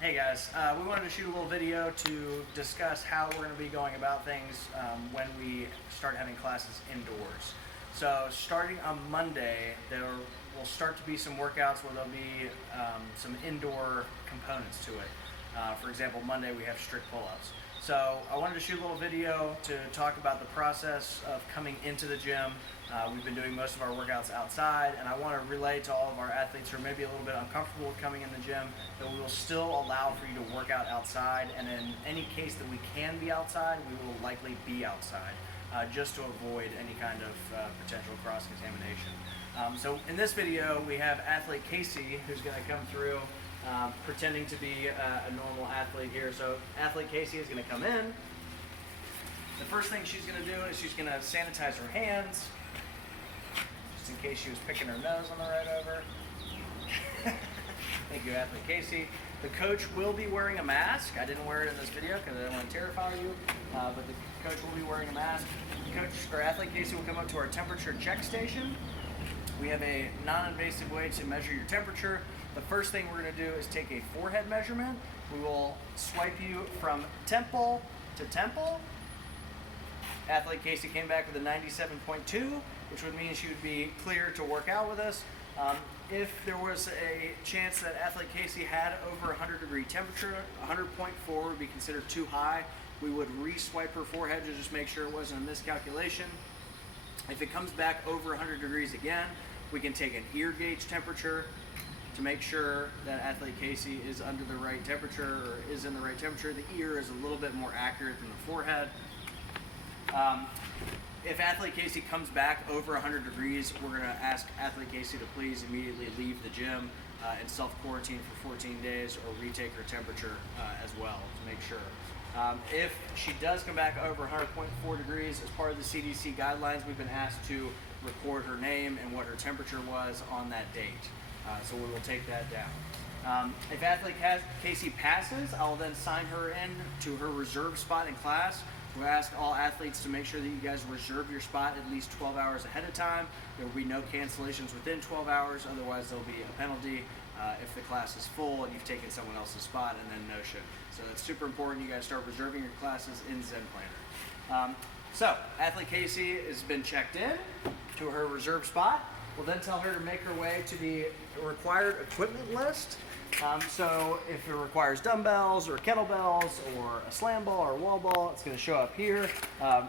Hey guys, we wanted to shoot a little video to discuss how we're going to be going about things when we start having classes indoors. So starting on Monday, there will start to be some workouts where there'll be some indoor components to it. For example, Monday we have strict pull-ups. So I wanted to shoot a little video to talk about the process of coming into the gym. We've been doing most of our workouts outside, and I want to relay to all of our athletes who are maybe a little bit uncomfortable with coming in the gym that we will still allow for you to work out outside, and in any case that we can be outside, we will likely be outside just to avoid any kind of potential cross-contamination. So in this video, we have athlete Casey who's going to come through pretending to be a normal athlete here. So athlete Casey is going to come in. The first thing she's going to do is she's going to sanitize her hands, just in case she was picking her nose on the ride over. Thank you, athlete Casey. The coach will be wearing a mask. I didn't wear it in this video because I didn't want to terrify you, but the coach will be wearing a mask. Coach or athlete Casey will come up to our temperature check station. We have a non-invasive way to measure your temperature. The first thing we're going to do is take a forehead measurement. We will swipe you from temple to temple. Athlete Casey came back with a 97.2, which would mean she would be clear to work out with us. If there was a chance that athlete Casey had over 100-degree temperature, 100.4 would be considered too high. We would re-swipe her forehead to just make sure it wasn't a miscalculation. If it comes back over 100 degrees again, we can take an ear gauge temperature to make sure that athlete Casey is under the right temperature or is in the right temperature. The ear is a little bit more accurate than the forehead. If athlete Casey comes back over 100 degrees, we're going to ask athlete Casey to please immediately leave the gym and self-quarantine for 14 days or retake her temperature as well to make sure. If she does come back over 100.4 degrees, as part of the CDC guidelines, we've been asked to record her name and what her temperature was on that date. So we will take that down. If athlete Casey passes, I'll then sign her in to her reserve spot in class. We'll ask all athletes to make sure that you guys reserve your spot at least 12 hours ahead of time. There will be no cancellations within 12 hours, otherwise there'll be a penalty if the class is full and you've taken someone else's spot and then no show. So it's super important you guys start reserving your classes in Zen Planner. So athlete Casey has been checked in to her reserve spot. We'll then tell her to make her way to the required equipment list. So if it requires dumbbells or kettlebells or a slam ball or a wall ball, it's going to show up here.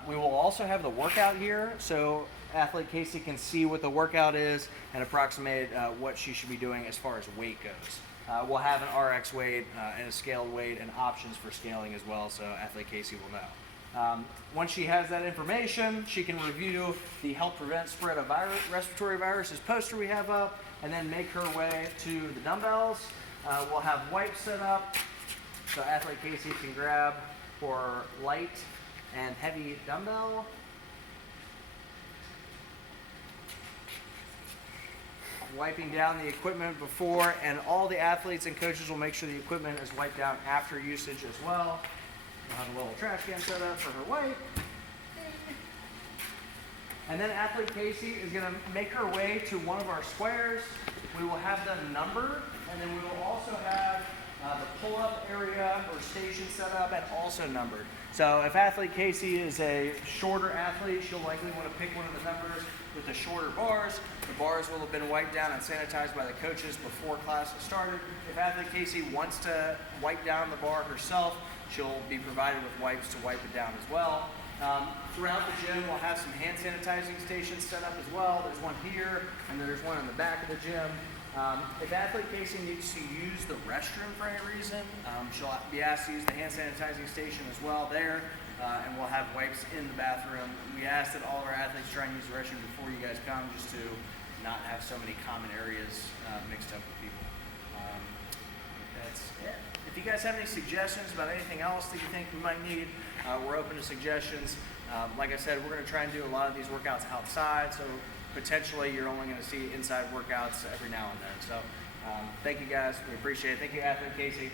We will also have the workout here, so athlete Casey can see what the workout is and approximate what she should be doing as far as weight goes. We'll have an RX weight and a scaled weight and options for scaling as well, so athlete Casey will know. Once she has that information, she can review the Help Prevent Spread of Respiratory Viruses poster we have up and then make her way to the dumbbells. We'll have wipes set up so athlete Casey can grab for light and heavy dumbbell. Wiping down the equipment before, and all the athletes and coaches will make sure the equipment is wiped down after usage as well. We'll have a little trash can set up for her wipe. And then athlete Casey is going to make her way to one of our squares. We will have them numbered, and then we will also have the pull-up area or station set up and also numbered. So if athlete Casey is a shorter athlete, she'll likely want to pick one of the numbers with the shorter bars. The bars will have been wiped down and sanitized by the coaches before class has started. If athlete Casey wants to wipe down the bar herself, she'll be provided with wipes to wipe it down as well. Throughout the gym, we'll have some hand sanitizing stations set up as well. There's one here, and there's one in the back of the gym. If athlete Casey needs to use the restroom for any reason, she'll be asked to use the hand sanitizing station as well there, and we'll have wipes in the bathroom. We ask that all of our athletes try and use the restroom before you guys come, just to not have so many common areas mixed up with people. That's it. If you guys have any suggestions about anything else that you think we might need, we're open to suggestions. Like I said, we're going to try and do a lot of these workouts outside, so potentially you're only going to see inside workouts every now and then. So thank you guys. We appreciate it. Thank you, athlete Casey.